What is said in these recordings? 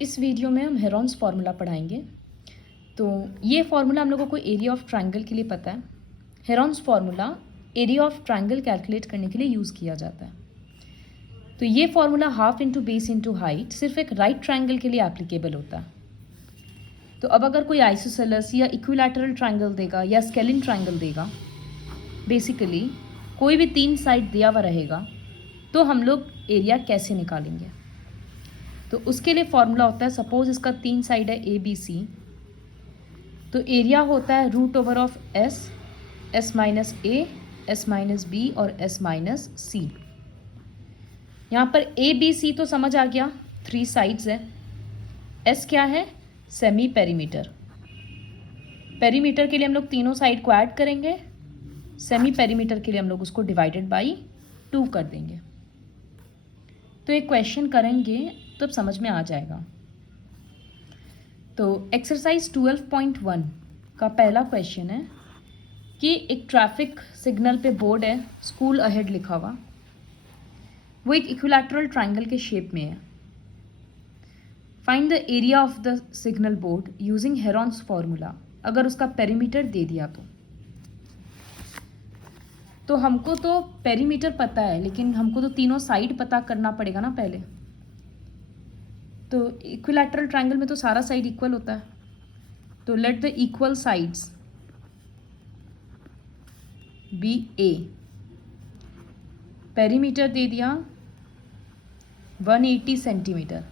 इस वीडियो में हम हेरॉन्स फार्मूला पढ़ाएंगे। तो ये फार्मूला हम लोगों को एरिया ऑफ ट्रायंगल के लिए पता है। Heron's formula area of triangle calculate करने के लिए यूज़ किया जाता है। तो ये formula half into base into height सिर्फ एक राइट ट्रायंगल के लिए एप्लीकेबल होता है। तो अब अगर कोई आइसोसेलेस या इक्विलैटरल ट्रायंगल देगा या स्केलिन ट्रायंगल देगा, बेसिकली कोई भी 3 साइड दिया हुआ रहेगा, तो हम लोग एरिया कैसे निकालेंगे। तो उसके लिए फॉर्मूला होता है, सपोज इसका 3 साइड है ए बी सी, तो एरिया होता है root over of S, S minus A, S minus B और एस माइनस सी। यहाँ पर ए बी सी तो समझ आ गया, 3 साइड्स है। एस क्या है? Semi perimeter. पेरीमीटर के लिए हम लोग तीनों साइड को ऐड करेंगे, सेमी पेरीमीटर के लिए हम लोग उसको डिवाइडेड बाई 2 कर देंगे। तो एक क्वेश्चन करेंगे तो अब समझ में आ जाएगा। तो एक्सरसाइज 12.1 का पहला क्वेश्चन है कि एक ट्रैफिक सिग्नल पे बोर्ड है, स्कूल अहेड लिखा हुआ, वो एक इक्विलैटरल ट्रायंगल के शेप में है। Find the area of the signal board using Heron's formula. अगर उसका पेरीमीटर दे दिया तो हमको तो पेरीमीटर पता है, लेकिन हमको तो तीनों साइड पता करना पड़ेगा ना पहले। तो इक्विलैटरल ट्रायंगल में तो सारा साइड इक्वल होता है, तो let the equal sides be a. Perimeter दे दिया 180 सेंटीमीटर,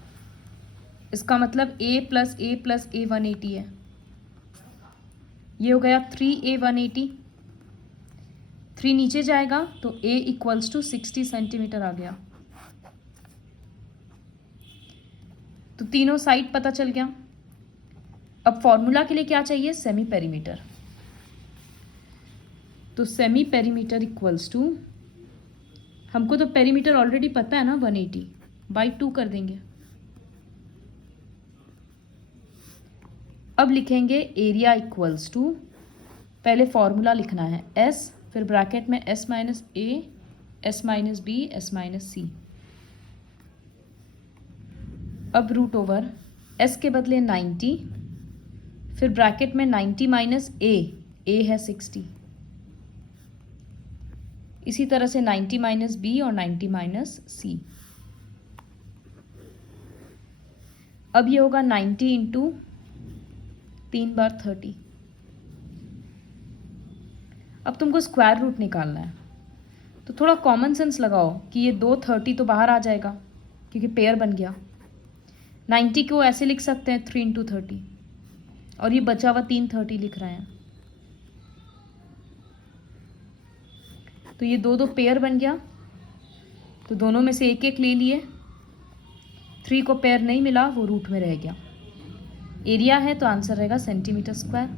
इसका मतलब a plus a plus a 180 है। ये हो गया 3a 180, 3 नीचे जाएगा तो a इक्वल्स टू 60 सेंटीमीटर आ गया। तो तीनों साइड पता चल गया। अब फॉर्मूला के लिए क्या चाहिए? Semi perimeter. तो सेमी पेरीमीटर इक्वल्स टू, हमको तो पेरीमीटर ऑलरेडी पता है ना, 180 बाई 2 कर देंगे। अब लिखेंगे एरिया इक्वल्स टू, पहले फॉर्मूला लिखना है s, फिर ब्रैकेट में s माइनस ए, S minus b, s minus c. अब रूट ओवर s के बदले 90, फिर ब्रैकेट में 90 माइनस ए है 60, इसी तरह से 90 माइनस बी और 90 माइनस सी। अब ये होगा 90 इंटू 3 बार 30। अब तुमको स्क्वायर रूट निकालना है, तो थोड़ा कॉमन सेंस लगाओ कि ये 2 30 तो बाहर आ जाएगा क्योंकि पेयर बन गया। 90 को ऐसे लिख सकते हैं 3 इंटू 30, और ये बचा हुआ 3 30 लिख रहे हैं, तो ये 2 पेयर बन गया। तो दोनों में से एक एक ले लिए, 3 को पेयर नहीं मिला, वो रूट में रह गया। एरिया है तो आंसर रहेगा सेंटीमीटर स्क्वायर।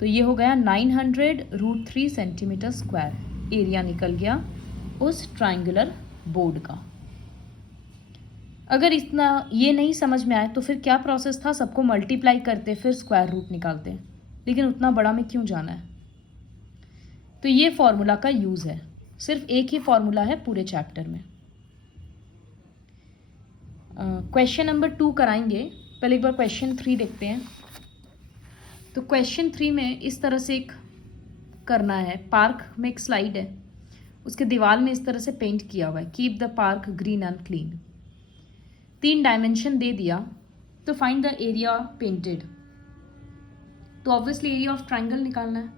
तो ये हो गया 900√3 सेंटीमीटर स्क्वायर एरिया निकल गया उस ट्रायंगुलर बोर्ड का। अगर इतना ये नहीं समझ में आए तो फिर क्या प्रोसेस था, सबको मल्टीप्लाई करते फिर स्क्वायर रूट निकालते, लेकिन उतना बड़ा में क्यों जाना है। तो ये फॉर्मूला का यूज़ है, सिर्फ एक ही फॉर्मूला है पूरे चैप्टर में। क्वेश्चन नंबर 2 कराएंगे, पहले एक बार क्वेश्चन 3 देखते हैं। तो क्वेश्चन 3 में इस तरह से एक करना है, पार्क में एक स्लाइड है, उसके दीवार में इस तरह से पेंट किया हुआ है, keep the park green and clean. 3 dimension दे दिया, तो फाइंड द एरिया पेंटेड। तो ऑब्वियसली एरिया ऑफ ट्रायंगल निकालना है।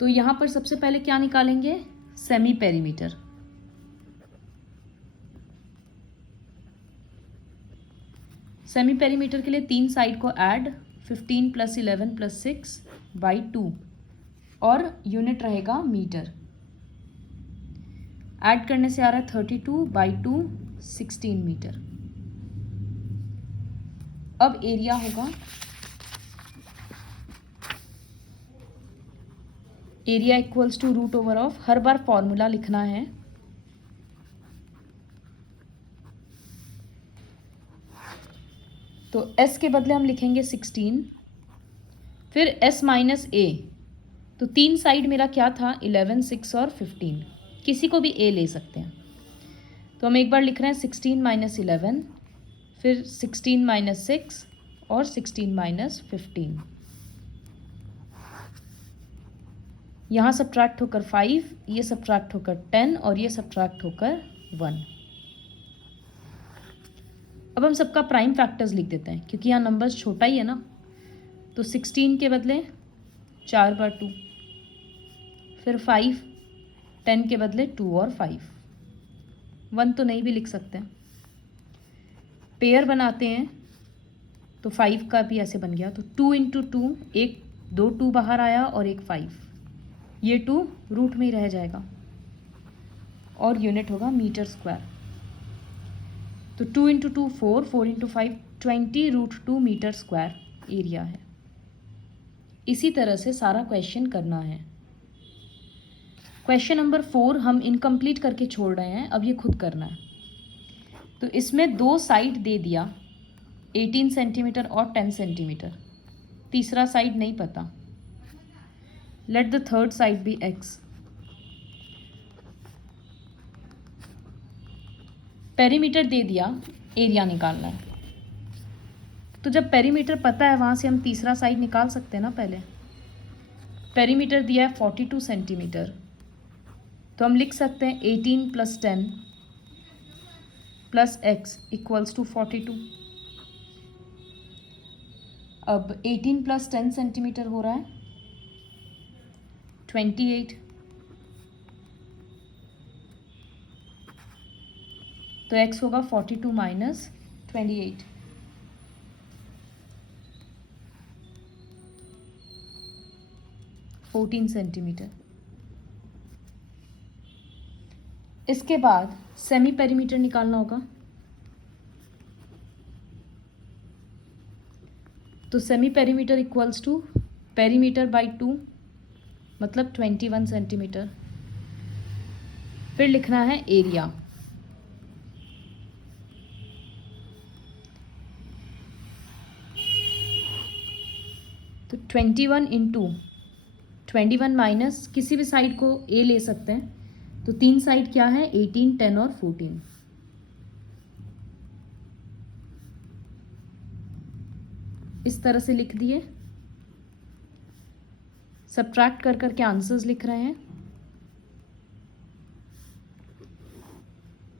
तो यहाँ पर सबसे पहले क्या निकालेंगे? Semi perimeter. सेमी पेरीमीटर के लिए 3 साइड को ऐड, 15 प्लस 11 प्लस 6 बाई 2, और यूनिट रहेगा मीटर। ऐड करने से आ रहा है 32 बाई 2 16 मीटर। अब एरिया होगा, area equals to root over of, हर बार फॉर्मूला लिखना है, तो s के बदले हम लिखेंगे 16, फिर s माइनस ए। तो 3 साइड मेरा क्या था? 11, 6 और 15, किसी को भी a ले सकते हैं। तो हम एक बार लिख रहे हैं 16 माइनस 11, फिर 16 माइनस 6 और 16 माइनस 15। यहाँ सब्ट्रैक्ट होकर 5, ये सब्ट्रैक्ट होकर 10 और ये सब्ट्रैक्ट होकर 1। अब हम सबका प्राइम फैक्टर्स लिख देते हैं क्योंकि यहाँ नंबर्स छोटा ही है ना। तो 16 के बदले 4 बार 2, फिर 5, 10 के बदले 2 और 5, 1 तो नहीं भी लिख सकते हैं। पेयर बनाते हैं तो 5 का भी ऐसे बन गया, तो 2 इंटू 2, एक 2 2 बाहर आया और एक 5, ये 2 रूट में ही रह जाएगा और यूनिट होगा मीटर स्क्वायर। तो 2 into 2 4, 4 into 5 20 √2 metre square area है। इसी तरह से सारा क्वेश्चन करना है। क्वेश्चन नंबर 4 हम इनकम्प्लीट करके छोड़ रहे हैं, अब ये खुद करना है। तो इसमें 2 साइड दे दिया, 18 सेंटीमीटर और 10 सेंटीमीटर। तीसरा साइड नहीं पता। Let the third side B x। Perimeter दे दिया, एरिया निकालना है। तो जब पेरीमीटर पता है वहाँ से हम तीसरा साइड निकाल सकते हैं ना। पहले पेरीमीटर दिया है 42 सेंटीमीटर, तो हम लिख सकते हैं 18 + 10 + x = 42। अब 18 + 10 सेंटीमीटर हो रहा है 28, तो x होगा 42 माइनस 28। सेंटीमीटर। इसके बाद सेमी पेरीमीटर निकालना होगा। तो सेमी पेरीमीटर = पेरीमीटर बाई 2 मतलब 21 सेंटीमीटर। फिर लिखना है एरिया। तो 21 इंटू 21 माइनस किसी भी साइड को ए ले सकते हैं। तो 3 साइड क्या है 18, 10 और 14। इस तरह से लिख दिए। सब्ट्रैक्ट कर करके आंसर्स लिख रहे हैं।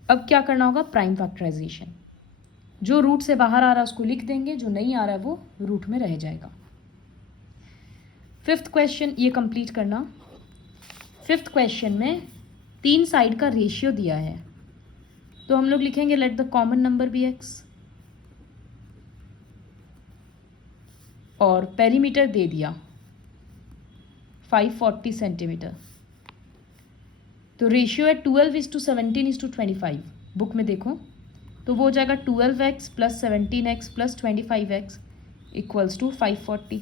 अब क्या करना होगा, प्राइम फैक्टराइजेशन। जो रूट से बाहर आ रहा है उसको लिख देंगे, जो नहीं आ रहा है वो रूट में रह जाएगा। 5th क्वेश्चन ये कंप्लीट करना। 5th क्वेश्चन में 3 साइड का रेशियो दिया है, तो हम लोग लिखेंगे let the common number B x। और पेरीमीटर दे दिया 540 सेंटीमीटर। तो रेशियो है 12:17:25। बुक में देखो तो वो हो जाएगा 12x + 17x + 25x = 540।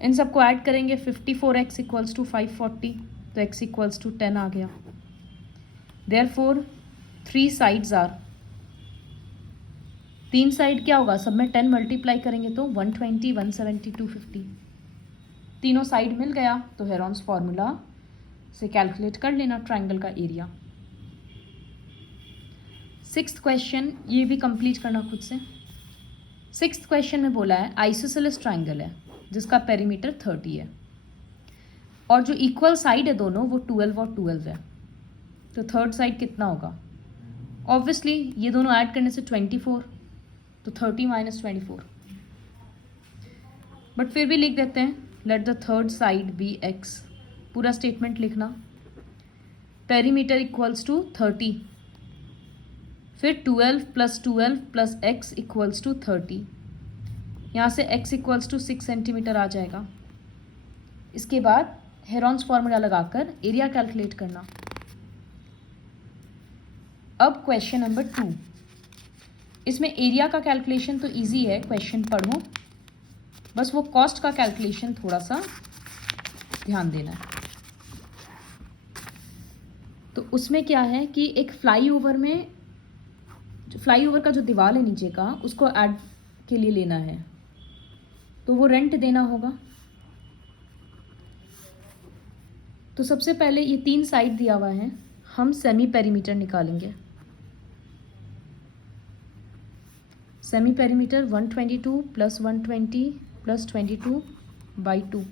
इन सबको ऐड करेंगे 54x = 540, तो x = 10 आ गया। देयरफॉर 3 साइड्स आर, 3 साइड क्या होगा, सब में 10 मल्टीप्लाई करेंगे तो 120, 170, 250। तीनों साइड मिल गया तो हेरॉन्स फार्मूला से कैलकुलेट कर लेना ट्रायंगल का एरिया। 6th क्वेश्चन ये भी कंप्लीट करना खुद से। 6th क्वेश्चन में बोला है आइसोसेलेस ट्रायंगल है जिसका पेरीमीटर 30 है और जो इक्वल साइड है दोनों वो 12 और 12 है। तो थर्ड साइड कितना होगा, ऑब्वियसली ये दोनों ऐड करने से 24, तो 30 - 24। बट फिर भी लिख देते हैं let the third side B x। पूरा स्टेटमेंट लिखना। पेरीमीटर = 30, फिर 12 + 12 + x = 30। यहाँ से x = 6 सेंटीमीटर आ जाएगा। इसके बाद हेरॉन्स फार्मूला लगाकर एरिया कैलकुलेट करना। अब क्वेश्चन नंबर 2, इसमें एरिया का कैलकुलेशन तो इजी है, क्वेश्चन पढ़ो, बस वो कॉस्ट का कैलकुलेशन थोड़ा सा ध्यान देना है। तो उसमें क्या है कि एक फ्लाईओवर में, फ्लाईओवर का जो दीवार है नीचे का उसको ऐड के लिए लेना है, तो वो रेंट देना होगा। तो सबसे पहले ये 3 साइड दिया हुआ है, हम सेमी पेरीमीटर निकालेंगे। सेमी पेरीमीटर 122 प्लस 120 प्लस 22/2,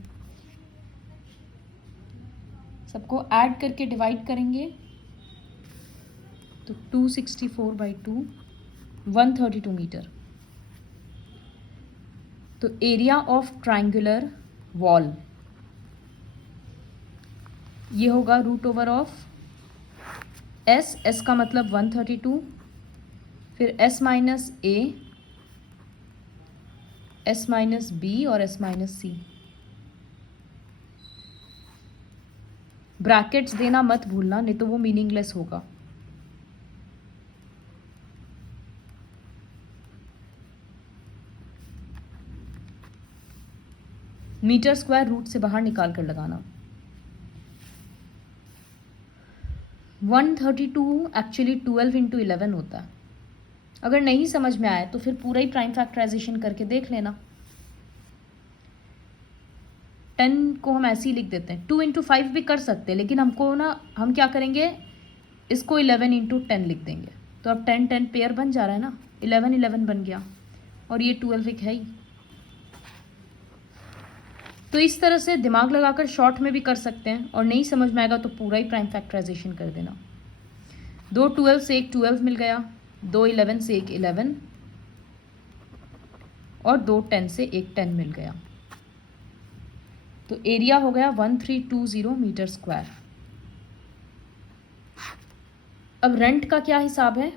सबको ऐड करके डिवाइड करेंगे तो 264/2 132 मीटर। तो एरिया ऑफ ट्रायंगुलर वॉल ये होगा रूट ओवर ऑफ एस का मतलब 132, फिर एस माइनस ए, एस माइनस बी और एस माइनस सी। ब्रैकेट्स देना मत भूलना, नहीं तो वो मीनिंगलेस होगा। मीटर स्क्वायर रूट से बाहर निकाल कर लगाना। 132 एक्चुअली 12 इंटू 11 होता है। अगर नहीं समझ में आए तो फिर पूरा ही प्राइम फैक्टराइजेशन करके देख लेना। 10 को हम ऐसे ही लिख देते हैं, 2 इंटू 5 भी कर सकते हैं, लेकिन हमको ना हम क्या करेंगे, इसको 11 इंटू 10 लिख देंगे। तो अब 10 10 पेयर बन जा रहा है ना, 11 11 बन गया, और ये 12 एक है ही। तो इस तरह से दिमाग लगाकर शॉर्ट में भी कर सकते हैं, और नहीं समझ में आएगा तो पूरा ही प्राइम फैक्टराइजेशन कर देना। 2 12 से एक 12 मिल गया, 2 11 से एक 11, और 2 10 से एक 10 मिल गया। तो एरिया हो गया 1320 मीटर स्क्वायर। अब रेंट का क्या हिसाब है।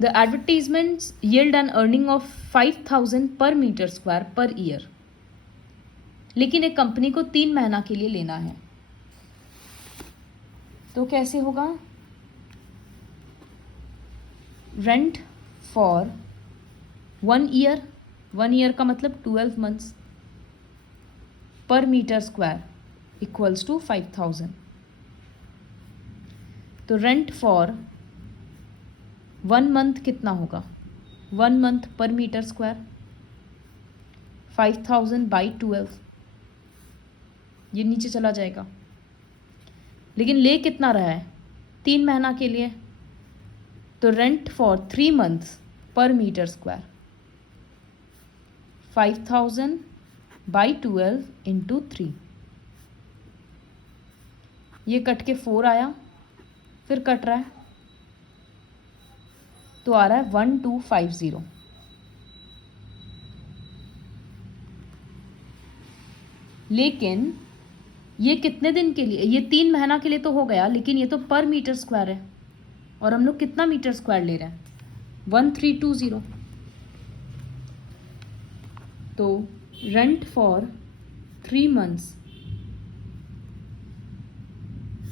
The advertisements yield an earning of 5000 पर मीटर स्क्वायर पर ईयर। लेकिन एक कंपनी को 3 महीना के लिए लेना है, तो कैसे होगा। रेंट फॉर 1 ईयर, 1 ईयर का मतलब 12 मंथ्स, पर मीटर स्क्वायर इक्वल्स टू 5000। तो रेंट फॉर 1 मंथ कितना होगा, 1 मंथ पर मीटर स्क्वायर 5000/12, ये नीचे चला जाएगा। लेकिन ले कितना रहा है, 3 महीना के लिए, तो रेंट फॉर 3 मंथ्स पर मीटर स्क्वायर 5000/12 इंटू 3, ये कट के 4 आया, फिर कट रहा है तो आ रहा है 1250। लेकिन ये कितने दिन के लिए, ये 3 महीना के लिए तो हो गया, लेकिन ये तो पर मीटर स्क्वायर है, और हम लोग कितना मीटर स्क्वायर ले रहे हैं, 1320। तो रेंट फॉर 3 मंथ्स,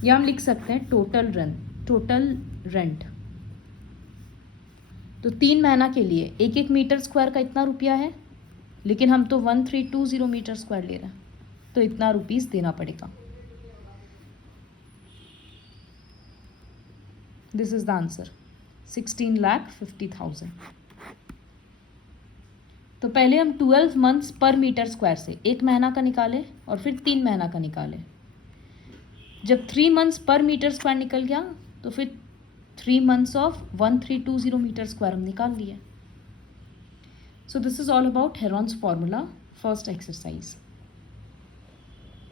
या हम लिख सकते हैं टोटल रेंट। तो 3 महीना के लिए 1 मीटर स्क्वायर का इतना रुपया है, लेकिन हम तो 1320 मीटर स्क्वायर ले रहे हैं, तो इतना रुपीस देना पड़ेगा। This is the answer, 16,50,000। तो पहले हम 12 मंथ्स पर मीटर स्क्वायर से 1 महीना का निकाले, और फिर 3 महीना का निकाले। जब 3 मंथ्स पर मीटर स्क्वायर निकल गया, तो फिर 3 मंथ्स ऑफ 1320 मीटर स्क्वायर हम निकाल लिए। So this is all about Heron's formula, first exercise.